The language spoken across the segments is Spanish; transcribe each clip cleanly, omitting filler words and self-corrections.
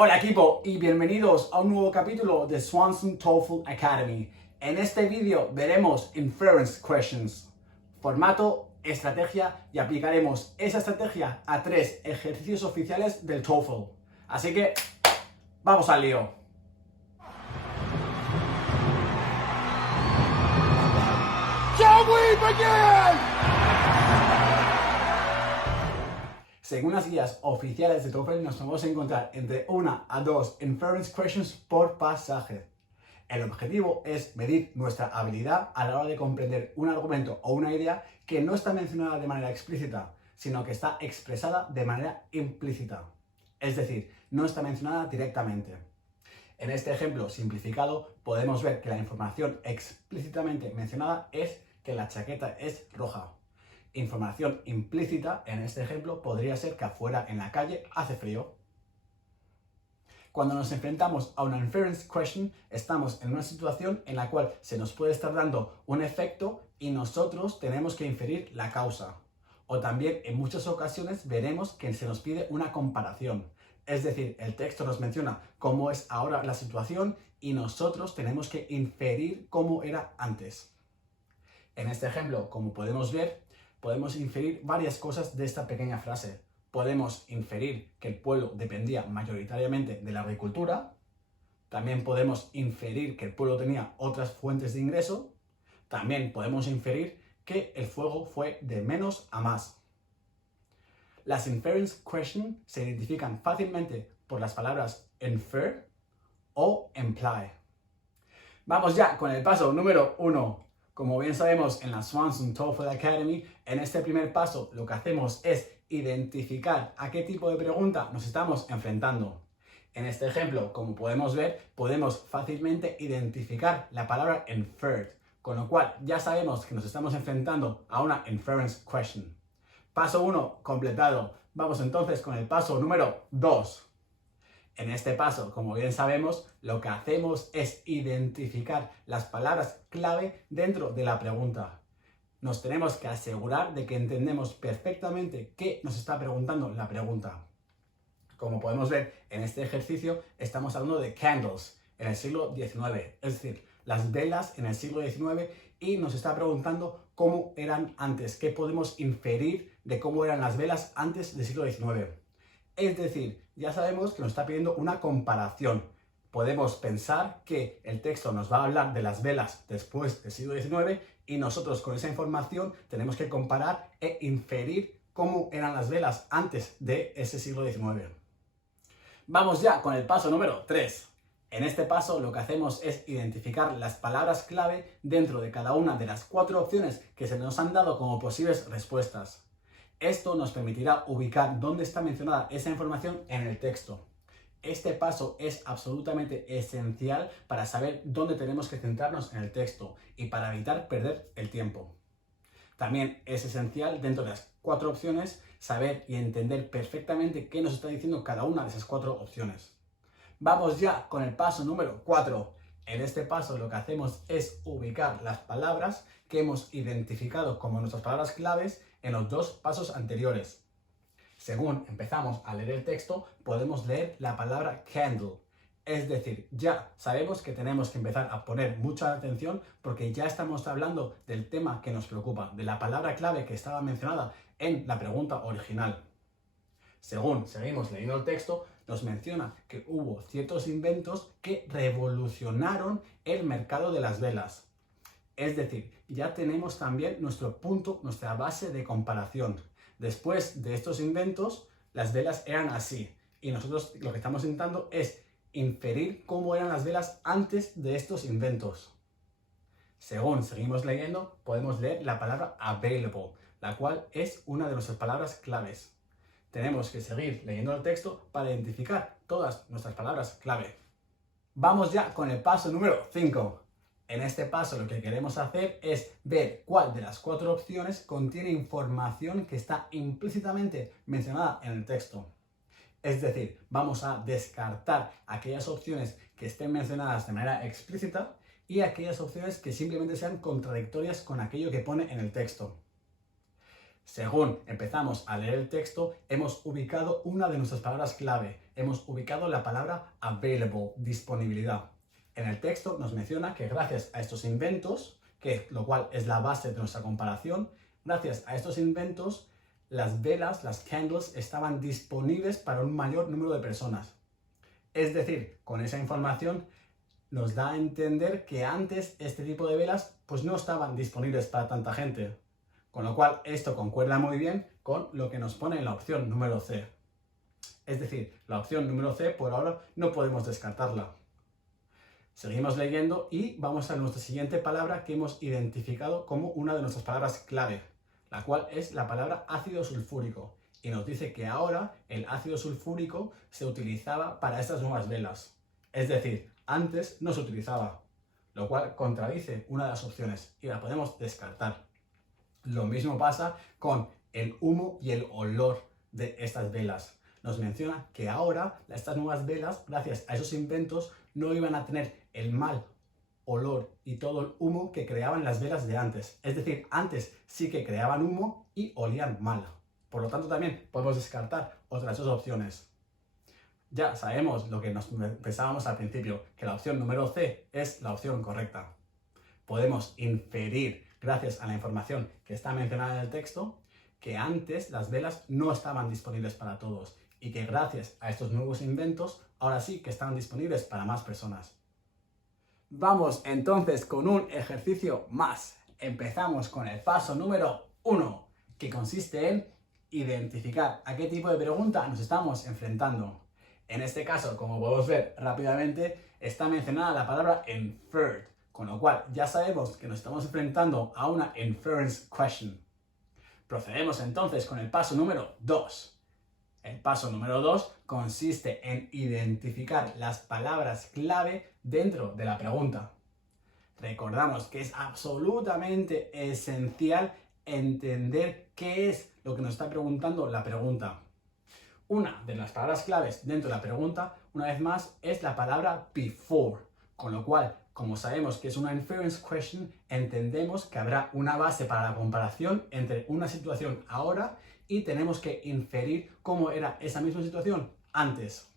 Hola equipo y bienvenidos a un nuevo capítulo de Swanson TOEFL Academy. En este vídeo veremos Inference Questions, formato, estrategia y aplicaremos esa estrategia a 3 ejercicios oficiales del TOEFL. Así que, vamos al lío. Shall we begin? Según las guías oficiales de TOEFL, nos vamos a encontrar entre 1 a 2 Inference Questions por pasaje. El objetivo es medir nuestra habilidad a la hora de comprender un argumento o una idea que no está mencionada de manera explícita, sino que está expresada de manera implícita. Es decir, no está mencionada directamente. En este ejemplo simplificado podemos ver que la información explícitamente mencionada es que la chaqueta es roja. Información implícita en este ejemplo podría ser que afuera en la calle hace frío. Cuando nos enfrentamos a una inference question, estamos en una situación en la cual se nos puede estar dando un efecto y nosotros tenemos que inferir la causa. O también en muchas ocasiones veremos que se nos pide una comparación. Es decir, el texto nos menciona cómo es ahora la situación y nosotros tenemos que inferir cómo era antes. En este ejemplo, como podemos ver, podemos inferir varias cosas de esta pequeña frase. Podemos inferir que el pueblo dependía mayoritariamente de la agricultura. También podemos inferir que el pueblo tenía otras fuentes de ingreso. También podemos inferir que el fuego fue de menos a más. Las inference questions se identifican fácilmente por las palabras infer o imply. Vamos ya con el paso número 1. Como bien sabemos en la Swanson TOEFL Academy, en este primer paso lo que hacemos es identificar a qué tipo de pregunta nos estamos enfrentando. En este ejemplo, como podemos ver, podemos fácilmente identificar la palabra inferred, con lo cual ya sabemos que nos estamos enfrentando a una inference question. Paso 1 completado. Vamos entonces con el paso número 2. En este paso, como bien sabemos, lo que hacemos es identificar las palabras clave dentro de la pregunta. Nos tenemos que asegurar de que entendemos perfectamente qué nos está preguntando la pregunta. Como podemos ver en este ejercicio, estamos hablando de candles en el siglo XIX, es decir, las velas en el siglo XIX, y nos está preguntando cómo eran antes, qué podemos inferir de cómo eran las velas antes del siglo XIX. Es decir, ya sabemos que nos está pidiendo una comparación. Podemos pensar que el texto nos va a hablar de las velas después del siglo XIX y nosotros con esa información tenemos que comparar e inferir cómo eran las velas antes de ese siglo XIX. Vamos ya con el paso número 3. En este paso lo que hacemos es identificar las palabras clave dentro de cada una de las 4 opciones que se nos han dado como posibles respuestas. Esto nos permitirá ubicar dónde está mencionada esa información en el texto. Este paso es absolutamente esencial para saber dónde tenemos que centrarnos en el texto y para evitar perder el tiempo. También es esencial dentro de las 4 opciones saber y entender perfectamente qué nos está diciendo cada una de esas 4 opciones. Vamos ya con el paso número 4. En este paso lo que hacemos es ubicar las palabras que hemos identificado como nuestras palabras claves en los 2 pasos anteriores. Según empezamos a leer el texto, podemos leer la palabra candle. Es decir, ya sabemos que tenemos que empezar a poner mucha atención porque ya estamos hablando del tema que nos preocupa, de la palabra clave que estaba mencionada en la pregunta original. Según seguimos leyendo el texto, nos menciona que hubo ciertos inventos que revolucionaron el mercado de las velas. Es decir, ya tenemos también nuestro punto, nuestra base de comparación. Después de estos inventos, las velas eran así. Y nosotros lo que estamos intentando es inferir cómo eran las velas antes de estos inventos. Según seguimos leyendo, podemos leer la palabra available, la cual es una de nuestras palabras claves. Tenemos que seguir leyendo el texto para identificar todas nuestras palabras clave. Vamos ya con el paso número 5. En este paso lo que queremos hacer es ver cuál de las 4 opciones contiene información que está implícitamente mencionada en el texto. Es decir, vamos a descartar aquellas opciones que estén mencionadas de manera explícita y aquellas opciones que simplemente sean contradictorias con aquello que pone en el texto. Según empezamos a leer el texto, hemos ubicado una de nuestras palabras clave. hemos ubicado la palabra available, disponibilidad. En el texto nos menciona que gracias a estos inventos, lo cual es la base de nuestra comparación, gracias a estos inventos, las velas, las candles, estaban disponibles para un mayor número de personas. Es decir, con esa información nos da a entender que antes este tipo de velas pues no estaban disponibles para tanta gente. Con lo cual esto concuerda muy bien con lo que nos pone en la opción número C. Es decir, la opción número C por ahora no podemos descartarla. Seguimos leyendo y vamos a nuestra siguiente palabra que hemos identificado como una de nuestras palabras clave, la cual es la palabra ácido sulfúrico. Y nos dice que ahora el ácido sulfúrico se utilizaba para estas nuevas velas. Es decir, antes no se utilizaba, lo cual contradice una de las opciones y la podemos descartar. Lo mismo pasa con el humo y el olor de estas velas. Nos menciona que ahora estas nuevas velas, gracias a esos inventos, no iban a tener el mal olor y todo el humo que creaban las velas de antes. Es decir, antes sí que creaban humo y olían mal. Por lo tanto, también podemos descartar otras dos opciones. Ya sabemos lo que nos pensábamos al principio, que la opción número C es la opción correcta. Podemos inferir, gracias a la información que está mencionada en el texto, que antes las velas no estaban disponibles para todos y que gracias a estos nuevos inventos, ahora sí que están disponibles para más personas. Vamos entonces con un ejercicio más. Empezamos con el paso número 1, que consiste en identificar a qué tipo de pregunta nos estamos enfrentando. En este caso, como podemos ver rápidamente, está mencionada la palabra inferred, con lo cual ya sabemos que nos estamos enfrentando a una inference question. Procedemos entonces con el paso número 2. El paso número 2 consiste en identificar las palabras clave dentro de la pregunta. Recordamos que es absolutamente esencial entender qué es lo que nos está preguntando la pregunta. Una de las palabras claves dentro de la pregunta, una vez más, es la palabra before, con lo cual, como sabemos que es una inference question, entendemos que habrá una base para la comparación entre una situación ahora y tenemos que inferir cómo era esa misma situación antes.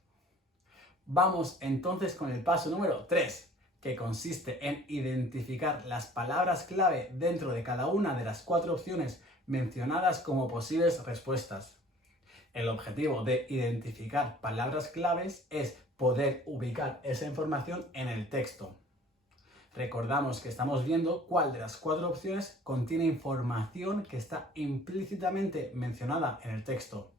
Vamos entonces con el paso número 3, que consiste en identificar las palabras clave dentro de cada una de las 4 opciones mencionadas como posibles respuestas. El objetivo de identificar palabras claves es poder ubicar esa información en el texto. Recordamos que estamos viendo cuál de las 4 opciones contiene información que está implícitamente mencionada en el texto.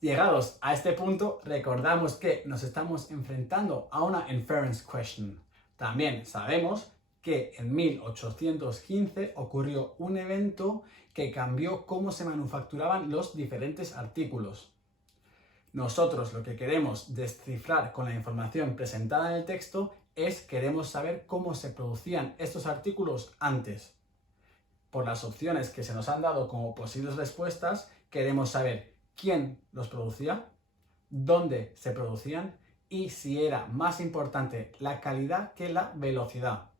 Llegados a este punto, recordamos que nos estamos enfrentando a una inference question. También sabemos que en 1815 ocurrió un evento que cambió cómo se manufacturaban los diferentes artículos. Nosotros lo que queremos descifrar con la información presentada en el texto queremos saber cómo se producían estos artículos antes. Por las opciones que se nos han dado como posibles respuestas, queremos saber quién los producía, dónde se producían y si era más importante la calidad que la velocidad.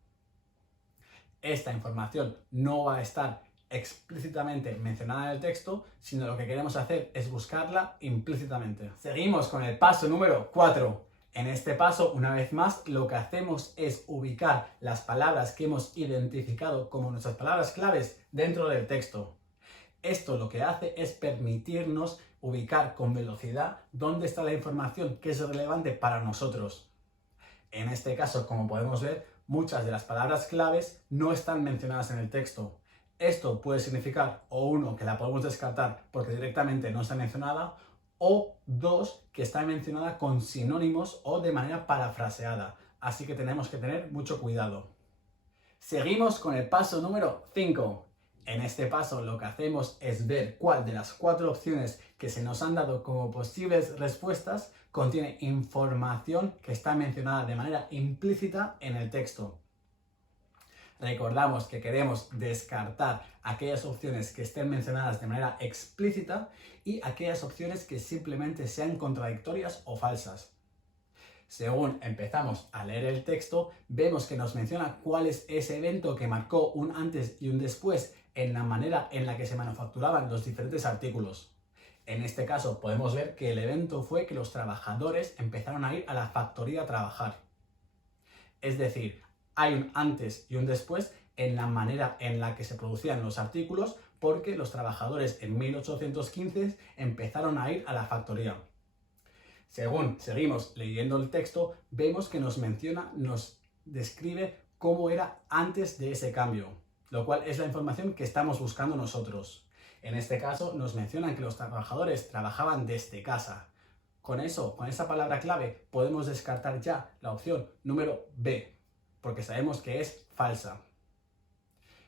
Esta información no va a estar explícitamente mencionada en el texto, sino lo que queremos hacer es buscarla implícitamente. Seguimos con el paso número 4. En este paso, una vez más, lo que hacemos es ubicar las palabras que hemos identificado como nuestras palabras claves dentro del texto. Esto lo que hace es permitirnos ubicar con velocidad dónde está la información que es relevante para nosotros. En este caso, como podemos ver, muchas de las palabras claves no están mencionadas en el texto. Esto puede significar, o 1, que la podemos descartar porque directamente no está mencionada, o 2, que está mencionada con sinónimos o de manera parafraseada. Así que tenemos que tener mucho cuidado. Seguimos con el paso número 5. En este paso lo que hacemos es ver cuál de las 4 opciones que se nos han dado como posibles respuestas contiene información que está mencionada de manera implícita en el texto. Recordamos que queremos descartar aquellas opciones que estén mencionadas de manera explícita y aquellas opciones que simplemente sean contradictorias o falsas. Según empezamos a leer el texto, vemos que nos menciona cuál es ese evento que marcó un antes y un después en la manera en la que se manufacturaban los diferentes artículos. En este caso podemos ver que el evento fue que los trabajadores empezaron a ir a la factoría a trabajar. Es decir, hay un antes y un después en la manera en la que se producían los artículos, porque los trabajadores en 1815 empezaron a ir a la factoría. Según seguimos leyendo el texto, vemos que nos describe cómo era antes de ese cambio, lo cual es la información que estamos buscando nosotros. En este caso nos mencionan que los trabajadores trabajaban desde casa. Con esa palabra clave, podemos descartar ya la opción número B, porque sabemos que es falsa.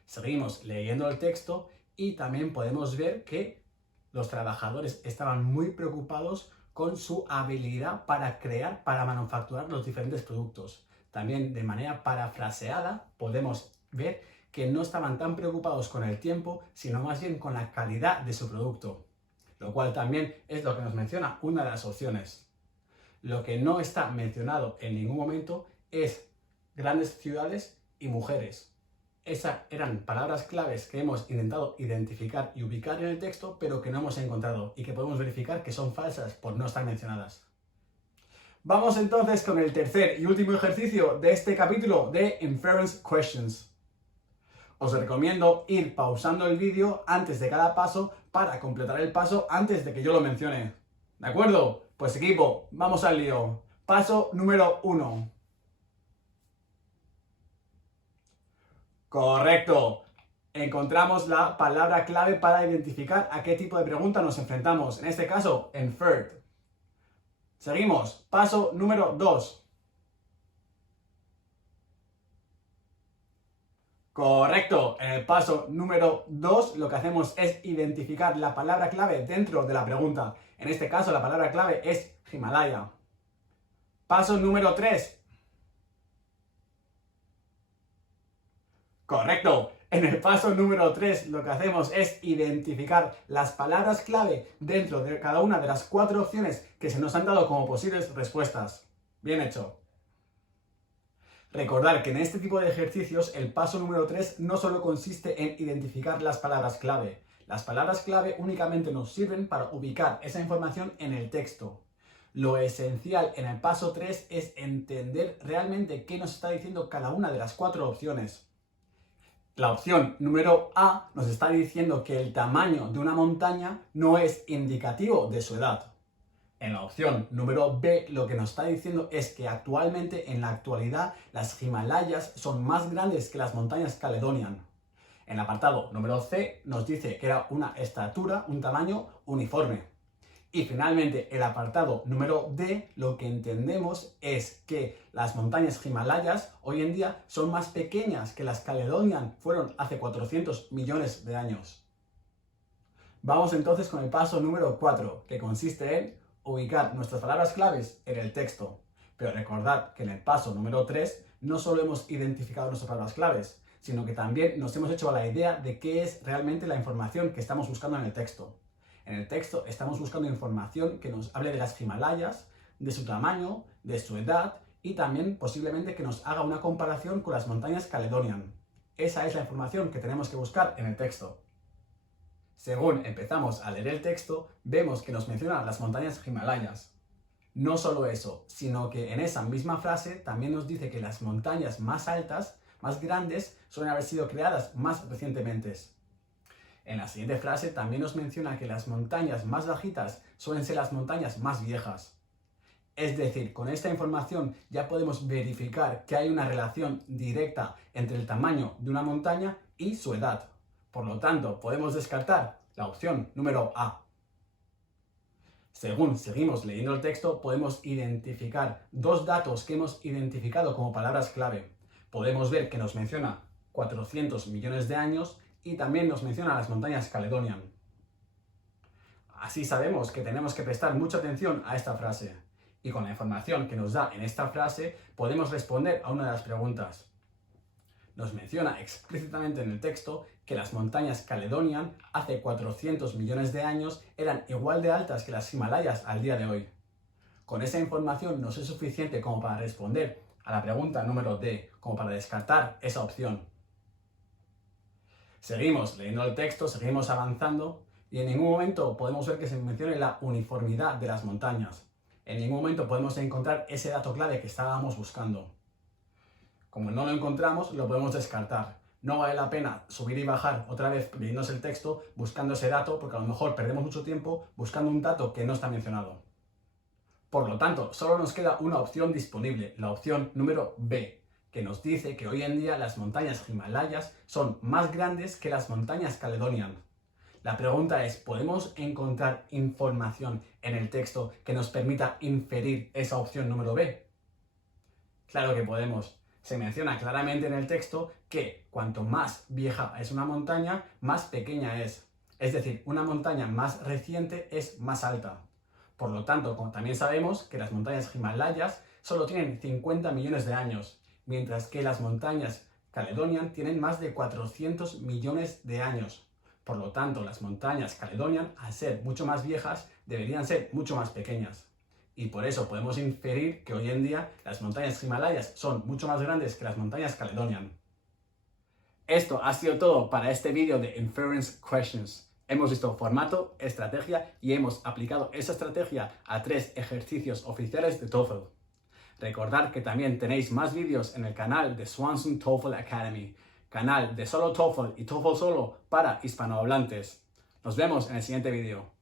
Seguimos leyendo el texto y también podemos ver que los trabajadores estaban muy preocupados con su habilidad para crear, para manufacturar los diferentes productos. También de manera parafraseada podemos ver que no estaban tan preocupados con el tiempo, sino más bien con la calidad de su producto, lo cual también es lo que nos menciona una de las opciones. Lo que no está mencionado en ningún momento es grandes ciudades y mujeres. Esas eran palabras claves que hemos intentado identificar y ubicar en el texto, pero que no hemos encontrado y que podemos verificar que son falsas por no estar mencionadas. Vamos entonces con el tercer y último ejercicio de este capítulo de Inference Questions. Os recomiendo ir pausando el vídeo antes de cada paso para completar el paso antes de que yo lo mencione. ¿De acuerdo? Pues equipo, vamos al lío. Paso número 1. Correcto. Encontramos la palabra clave para identificar a qué tipo de pregunta nos enfrentamos. En este caso, inferred. Seguimos. Paso número 2. Correcto. En el paso número 2 lo que hacemos es identificar la palabra clave dentro de la pregunta. En este caso la palabra clave es Himalaya. Paso número 3. Correcto. En el paso número 3 lo que hacemos es identificar las palabras clave dentro de cada una de las 4 opciones que se nos han dado como posibles respuestas. Bien hecho. Recordar que en este tipo de ejercicios el paso número 3 no solo consiste en identificar las palabras clave. Las palabras clave únicamente nos sirven para ubicar esa información en el texto. Lo esencial en el paso 3 es entender realmente qué nos está diciendo cada una de las 4 opciones. La opción número A nos está diciendo que el tamaño de una montaña no es indicativo de su edad. En la opción número B lo que nos está diciendo es que actualmente, en la actualidad, las Himalayas son más grandes que las montañas Caledonian. En el apartado número C nos dice que era una estatura, un tamaño uniforme. Y finalmente, el apartado número D, lo que entendemos es que las montañas Himalayas hoy en día son más pequeñas que las Caledonian fueron hace 400 millones de años. Vamos entonces con el paso número 4, que consiste en ubicar nuestras palabras claves en el texto. Pero recordad que en el paso número 3 no solo hemos identificado nuestras palabras claves, sino que también nos hemos hecho a la idea de qué es realmente la información que estamos buscando en el texto. En el texto estamos buscando información que nos hable de las Himalayas, de su tamaño, de su edad y también posiblemente que nos haga una comparación con las montañas Caledonian. Esa es la información que tenemos que buscar en el texto. Según empezamos a leer el texto, vemos que nos menciona las montañas Himalayas. No solo eso, sino que en esa misma frase también nos dice que las montañas más altas, más grandes, suelen haber sido creadas más recientemente. En la siguiente frase también nos menciona que las montañas más bajitas suelen ser las montañas más viejas. Es decir, con esta información ya podemos verificar que hay una relación directa entre el tamaño de una montaña y su edad. Por lo tanto, podemos descartar la opción número A. Según seguimos leyendo el texto, podemos identificar 2 datos que hemos identificado como palabras clave. Podemos ver que nos menciona 400 millones de años y también nos menciona las montañas Caledonian. Así sabemos que tenemos que prestar mucha atención a esta frase. Y con la información que nos da en esta frase, podemos responder a una de las preguntas. Nos menciona explícitamente en el texto que las montañas Caledonian hace 400 millones de años eran igual de altas que las Himalayas al día de hoy. Con esa información nos es suficiente como para responder a la pregunta número D, como para descartar esa opción. Seguimos leyendo el texto, seguimos avanzando, Y en ningún momento podemos ver que se mencione la uniformidad de las montañas. En ningún momento podemos encontrar ese dato clave que estábamos buscando. Como no lo encontramos, lo podemos descartar. No vale la pena subir y bajar otra vez leyéndose el texto buscando ese dato, porque a lo mejor perdemos mucho tiempo buscando un dato que no está mencionado. Por lo tanto, solo nos queda una opción disponible, la opción número B, que nos dice que hoy en día las montañas Himalayas son más grandes que las montañas Caledonian. La pregunta es, ¿podemos encontrar información en el texto que nos permita inferir esa opción número B? Claro que podemos. Se menciona claramente en el texto que cuanto más vieja es una montaña, más pequeña es. Es decir, una montaña más reciente es más alta. Por lo tanto, como también sabemos que las montañas Himalayas solo tienen 50 millones de años, mientras que las montañas Caledonian tienen más de 400 millones de años. Por lo tanto, las montañas Caledonian, al ser mucho más viejas, deberían ser mucho más pequeñas. Y por eso podemos inferir que hoy en día las montañas Himalayas son mucho más grandes que las montañas Caledonian. Esto ha sido todo para este vídeo de Inference Questions. Hemos visto formato, estrategia y hemos aplicado esa estrategia a 3 ejercicios oficiales de TOEFL. Recordad que también tenéis más vídeos en el canal de Swanson TOEFL Academy, canal de solo TOEFL y TOEFL solo para hispanohablantes. Nos vemos en el siguiente vídeo.